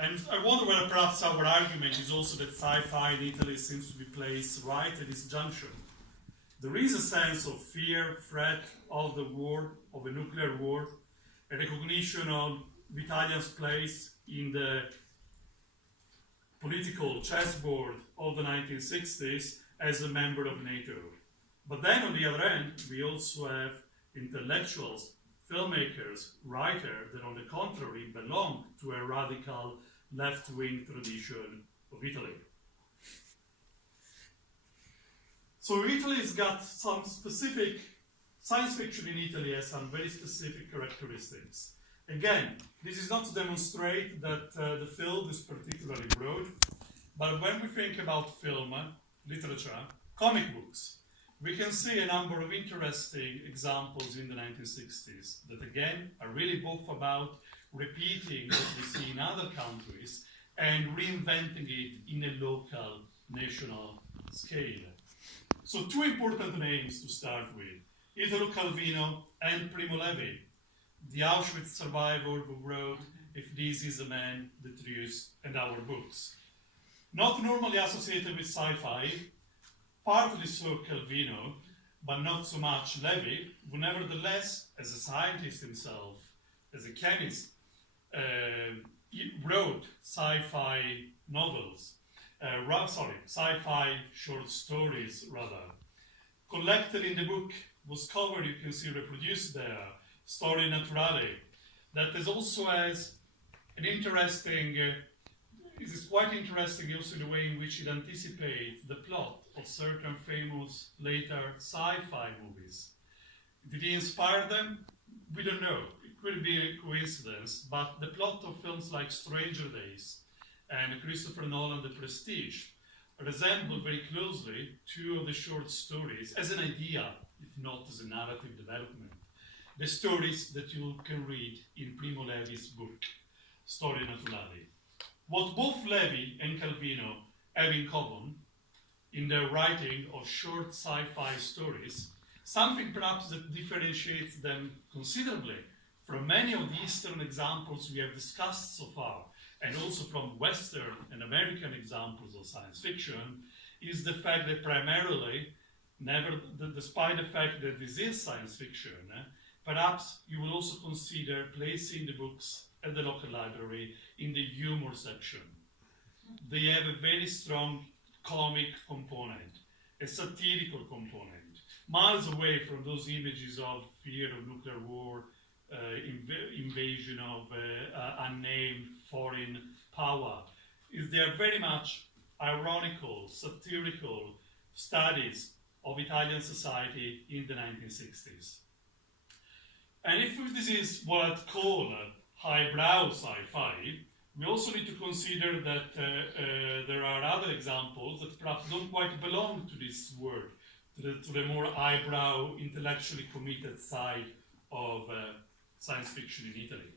And I wonder whether perhaps our argument is also that sci-fi in Italy seems to be placed right at this junction. There is a sense of fear, threat of the war, of a nuclear war, a recognition of Italian's place in the political chessboard of the 1960s as a member of NATO. But then on the other end, we also have intellectuals, filmmakers, writers that on the contrary belong to a radical left-wing tradition of Italy. So Italy's got some specific, science fiction in Italy has some very specific characteristics. Again, this is not to demonstrate that the field is particularly broad, but when we think about film, literature, comic books, we can see a number of interesting examples in the 1960s that again are really both about repeating what we see in other countries and reinventing it in a local, national scale. So two important names to start with, Italo Calvino and Primo Levi, the Auschwitz survivor who wrote If This Is a Man, The Truth, and Our Books. Not normally associated with sci-fi, partly so Calvino, but not so much Levi, who nevertheless, as a scientist himself, as a chemist, he wrote sci-fi novels, sci-fi short stories rather. Collected in the book was covered, you can see reproduced there, Storia Naturale, that is also has an interesting, it is quite interesting also the way in which it anticipates the plot of certain famous later sci-fi movies. Did he inspire them? We don't know. It could be a coincidence, but the plot of films like Stranger Days and Christopher Nolan, The Prestige, resemble very closely two of the short stories as an idea, if not as a narrative development. The stories that you can read in Primo Levi's book, Storia Naturale. What both Levi and Calvino have in common in their writing of short sci-fi stories, something perhaps that differentiates them considerably from many of the Eastern examples we have discussed so far, and also from Western and American examples of science fiction, is the fact that primarily, despite the fact that this is science fiction, perhaps you will also consider placing the books at the local library in the humor section. They have a very strong comic component, a satirical component, miles away from those images of fear of nuclear war, invasion of unnamed foreign power. They are very much ironical, satirical studies of Italian society in the 1960s. And if this is what I'd call highbrow sci-fi, we also need to consider that there are other examples that perhaps don't quite belong to this word, to the more highbrow, intellectually committed side of science fiction in Italy.